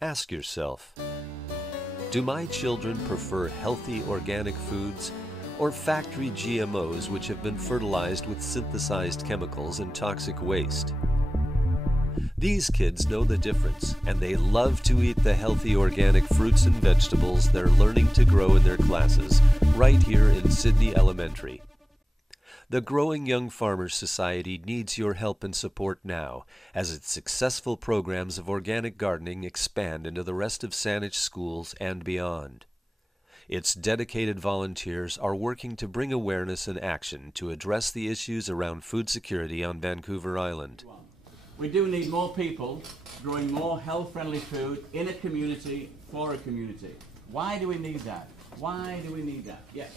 Ask yourself, do my children prefer healthy organic foods or factory GMOs which have been fertilized with synthesized chemicals and toxic waste? These kids know the difference, and they love to eat the healthy organic fruits and vegetables they're learning to grow in their classes right here in Sidney Elementary. The Growing Young Farmers Society needs your help and support now as its successful programs of organic gardening expand into the rest of Saanich schools and beyond. Its dedicated volunteers are working to bring awareness and action to address the issues around food security on Vancouver Island. We do need more people growing more health-friendly food in a community for a community. Why do we need that? Why do we need that? Yes.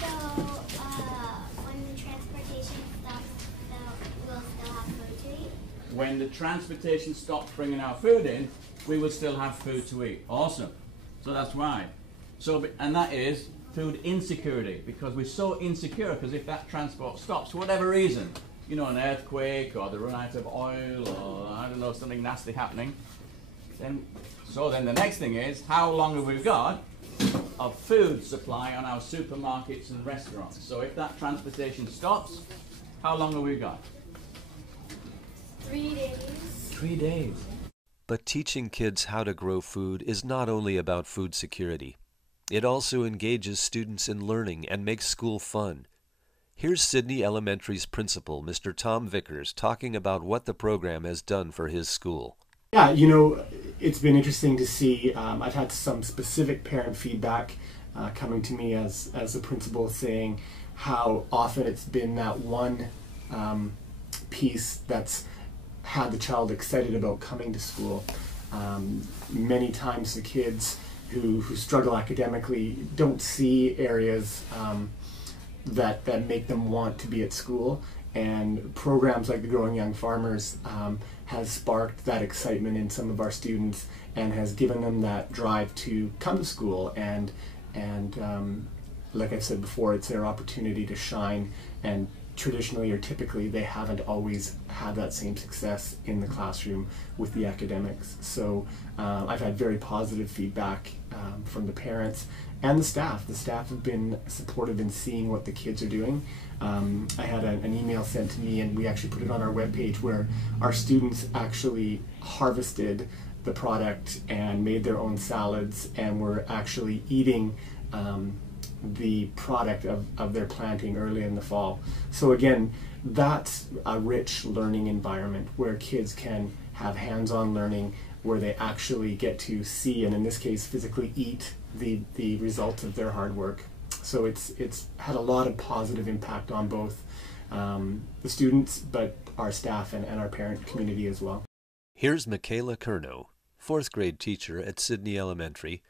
So, when the transportation stops, we'll still have food to eat? When the transportation stops bringing our food in, we will still have food to eat. Awesome. So that's why. So, and that is food insecurity, because we're so insecure, because if that transport stops for whatever reason, you know, an earthquake, or they run out of oil, or I don't know, something nasty happening, then the next thing is, how long have we got of food supply on our supermarkets and restaurants? So if that transportation stops, how long have we got? 3 days. 3 days. But teaching kids how to grow food is not only about food security. It also engages students in learning and makes school fun. Here's Sidney Elementary's principal, Mr. Tom Vickers, talking about what the program has done for his school. Yeah, you know, it's been interesting to see. I've had some specific parent feedback coming to me as a principal, saying how often it's been that one piece that's had the child excited about coming to school. Many times the kids who struggle academically don't see areas that make them want to be at school, and programs like the Growing Young Farmers has sparked that excitement in some of our students and has given them that drive to come to school, and like I said before, it's their opportunity to shine, and traditionally or typically they haven't always had that same success in the classroom with the academics. So I've had very positive feedback from the parents and the staff. The staff have been supportive in seeing what the kids are doing. I had an email sent to me, and we actually put it on our webpage, where our students actually harvested the product and made their own salads, and were actually eating the product of their planting early in the fall. So again, that's a rich learning environment where kids can have hands-on learning, where they actually get to see, and in this case physically eat, the result of their hard work. So it's had a lot of positive impact on both the students, but our staff and our parent community as well. Here's Michaela Curnow, 4th grade teacher at Sidney Elementary,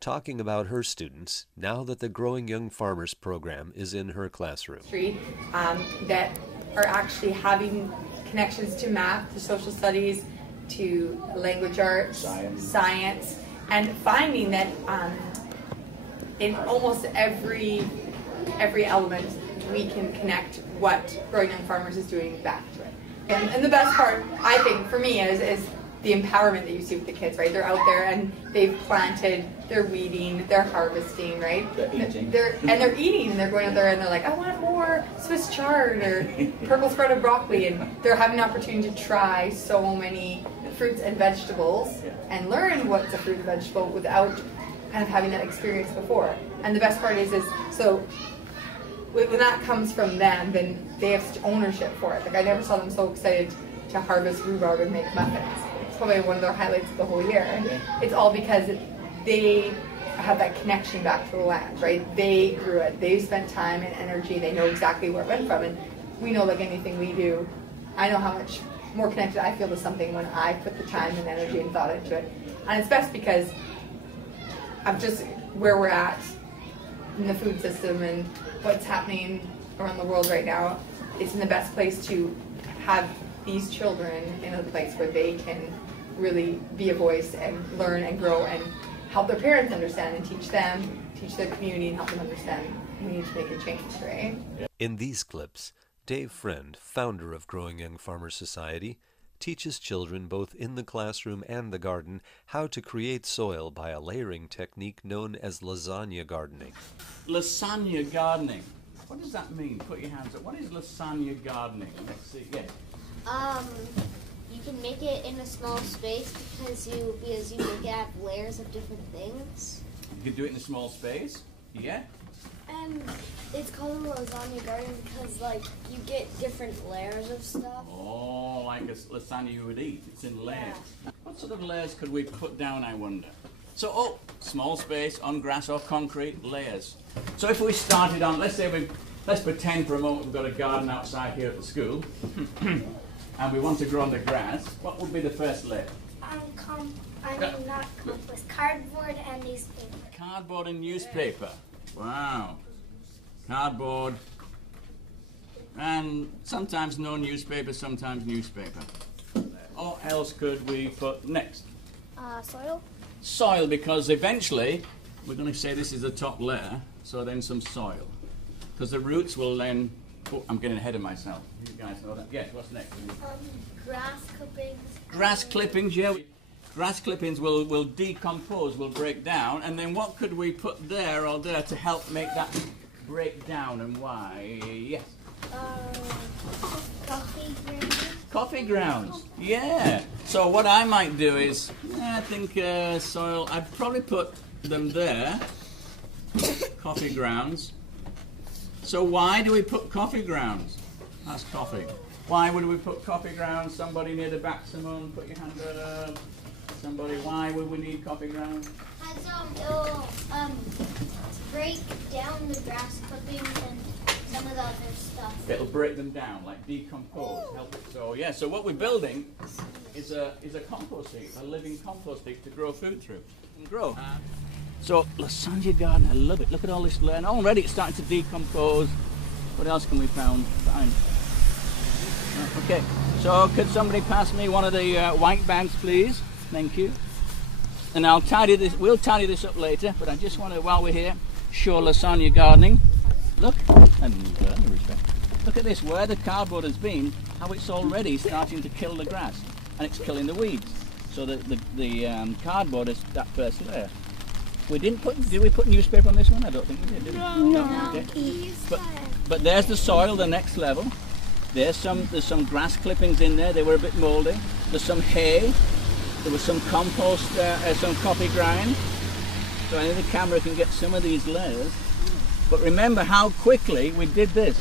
talking about her students now that the Growing Young Farmers program is in her classroom. That are actually having connections to math, to social studies, to language arts, science, and finding that in almost every element we can connect what Growing Young Farmers is doing back to it. And the best part, I think, for me is the empowerment that you see with the kids, right? They're out there and they've planted, they're weeding, they're harvesting, right? They're eating. They're eating, and they're going out there and they're like, I want more Swiss chard or purple sprouted broccoli, and they're having an opportunity to try so many fruits and vegetables and learn what's a fruit and vegetable without kind of having that experience before. And the best part is so when that comes from them, then they have such ownership for it. Like, I never saw them so excited to harvest rhubarb and make muffins. It's probably one of their highlights of the whole year. And it's all because they have that connection back to the land, right? They grew it. They spent time and energy. They know exactly where it went from. And we know, like anything we do, I know how much more connected I feel to something when I put the time and energy and thought into it. And it's best because of just where we're at in the food system and what's happening around the world right now. It's in the best place to have these children in a place where they can really be a voice and learn and grow and help their parents understand and teach them, teach their community, and help them understand we need to make a change, right? In these clips, Dave Friend, founder of Growing Young Farmers Society, teaches children both in the classroom and the garden how to create soil by a layering technique known as lasagna gardening. Lasagna gardening. What does that mean? Put your hands up. What is lasagna gardening? Let's see. Yeah. You can make it in a small space because you make it have layers of different things. You can do it in a small space. Yeah. And it's called a lasagna garden because like you get different layers of stuff. Oh, like a lasagna you would eat. It's in layers. Yeah. What sort of layers could we put down, I wonder? So, small space, on grass or concrete, layers. So if we started on, let's pretend for a moment we've got a garden outside here at the school, and we want to grow on the grass, what would be the first layer? Not compost, cardboard and newspaper. Cardboard and newspaper. Wow. Cardboard. And sometimes no newspaper, sometimes newspaper. What else could we put next? Soil. Soil, because eventually we're going to say this is the top layer, so then some soil. Because the roots will then... Oh, I'm getting ahead of myself. You guys know that. Yes, what's next? Grass clippings. Grass clippings, yeah. Grass clippings will decompose, will break down, and then what could we put there or there to help make that break down, and why? Yes. Coffee grounds. Coffee grounds, yeah. So what I might do is, I think soil, I'd probably put them there, coffee grounds. So why do we put coffee grounds? That's coffee. Why would we put coffee grounds? Somebody near the back, someone, put your hand up. Somebody, why would we need coffee grounds? It'll break down the grass clippings and some of the other stuff. It'll break them down, like decompose, help it. So yeah, so what we're building is a compost heap, a living compost heap to grow food through and grow. So lasagna garden, I love it. Look at all this land. Already it's starting to decompose. What else can we find? Okay, so could somebody pass me one of the white bags, please? Thank you. And I'll tidy this. We'll tidy this up later. But I just want to, while we're here, show lasagna gardening. Look, and look at this. Where the cardboard has been, how it's already starting to kill the grass, and it's killing the weeds. So the cardboard is that first layer. We didn't put. Did we put newspaper on this one? I don't think we did. No. Okay. But there's the soil, the next level. There's some grass clippings in there. They were a bit mouldy. There's some hay. There was some compost, some coffee grind. So I think the camera can get some of these layers. But remember how quickly we did this.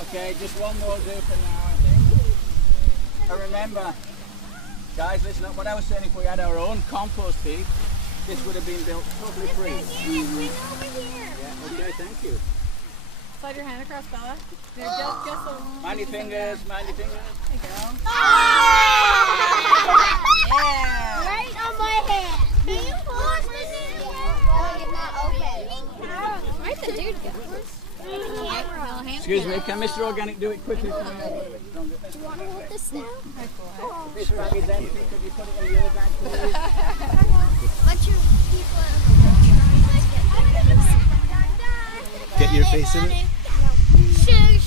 Okay, just one more do for now, I think. And remember, guys, listen up. What I was saying, if we had our own compost heap, this would have been built totally free. Yeah, okay, thank you. Slide your hand across, Bella. Just so. Mind your fingers, mind your fingers. Down. Yeah. Right on my hand. Can you push this in here? Where'd the dude go? Excuse me, can Mr. Organic do it quickly for me? Do you want to hold this now? This bag is empty. Could you put it in the other bag, please? What's your people? Get your face in it.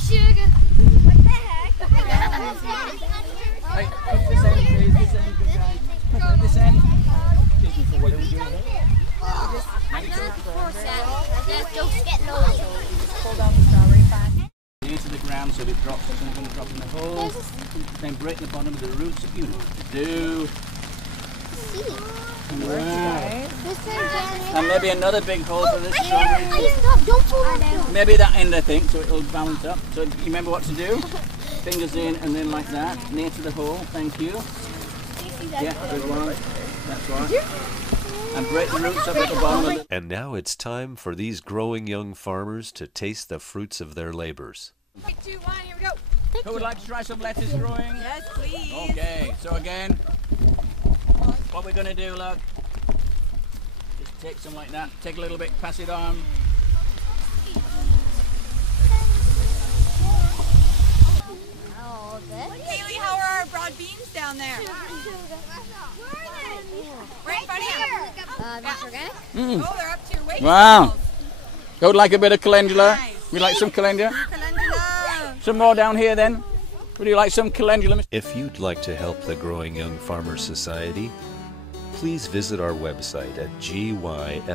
Sugar. What the heck? Hey, put this end, please. This end, good guy. Put this end. Excuse me, so what are we doing here? Don't get low. Pull down the strawberry plant. Into the ground so it drops. It's going to drop in the hole. Then break the bottom of the roots that you know what to do. Wow. And maybe another big hole for this strawberry. Don't pull it. Maybe that end, I think, so it'll balance up. So you remember what to do? Fingers in and then like that, near to the hole. Thank you. Yeah, good one. That's one. And break the roots up at the bottom of it. And now it's time for these growing young farmers to taste the fruits of their labors. 3, 2, 1, here we go. Who would like to try some lettuce growing? Yes, please. Okay, so again, what we're going to do, look, just take some like that, take a little bit, pass it on. Haley, how are our broad beans down there? Right in front of you. That's organic? Oh, they're up to your waist. Wow. Go like a bit of calendula. Nice. Would you like some calendula? Calendula. Some more down here then. Would you like some calendula? If you'd like to help the Growing Young Farmers Society, please visit our website at gyfs.ca.